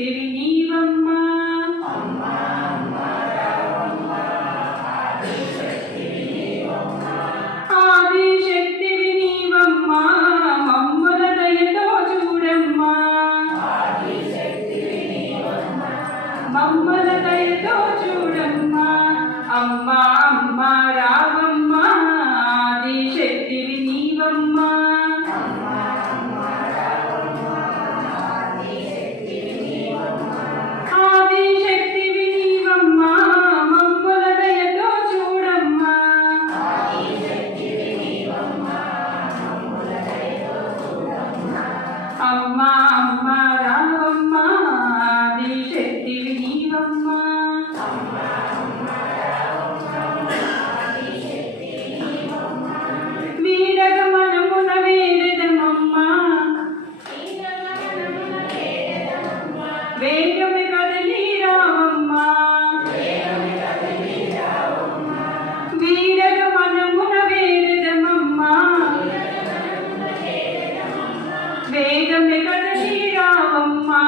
ఆదిశక్తివి నీవమ్మా ఆదిశక్తివి నీవమ్మా మమ్ముల దయతో చూడమ్మా మమ్ముల దయతో చూడమ్మా అమ్మా అమ్మా రావమ్మా ఆదిశక్తివి నీవమ్మా ఆదిశక్తివి నీవమ్మా మమ్ముల దయతో చూడమ్మా అమ్మా అమ్మా రావమ్మా ఆదిశక్తివి నీవమ్మా వీడగ మనమున వేడెదమమ్మా వేగమే కదలి రావమ్మా వీడగ మనమున వేడెదమమ్మా వేగమే కదలి రావమ్మా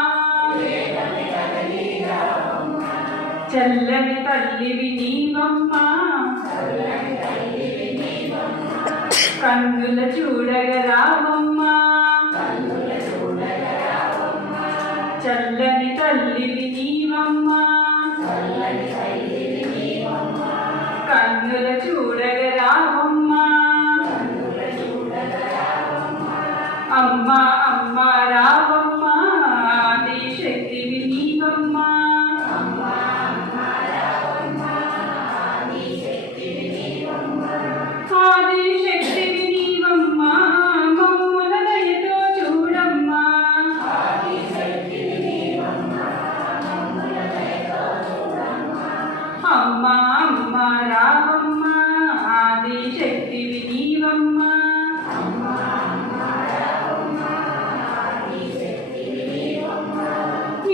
చల్లని తల్లివి నీవమ్మా కన్నుల చూడగ రావమ్మా చల్లని తల్లివి నీవమ్మా కన్నుల చూడగ రావమ్మా అమ్మా అమ్మా రావమ్మా ఆదిశక్తివి నీవమ్మా ఆదిశక్తివి నీవమ్మా మమ్ముల దయతో చూడమ్మా అమ్మా అమ్మా రావమ్మా ఆదిశక్తివి నీవమ్మా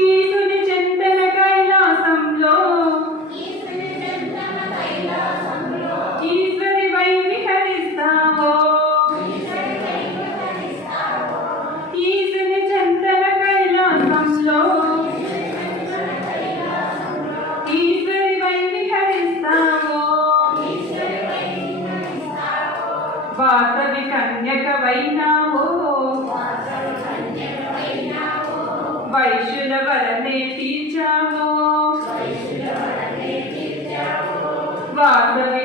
ఈశుని చెంతన కైలాసంలో ఈశ్వరి వై విహరిస్తావో ఈశుని చెంతన కైలాసంలో ఈశ్వరి వై విహరిస్తావో వాసవి కన్యకవైనావో వైశ్యుల వరమే తీర్చావో వాసవి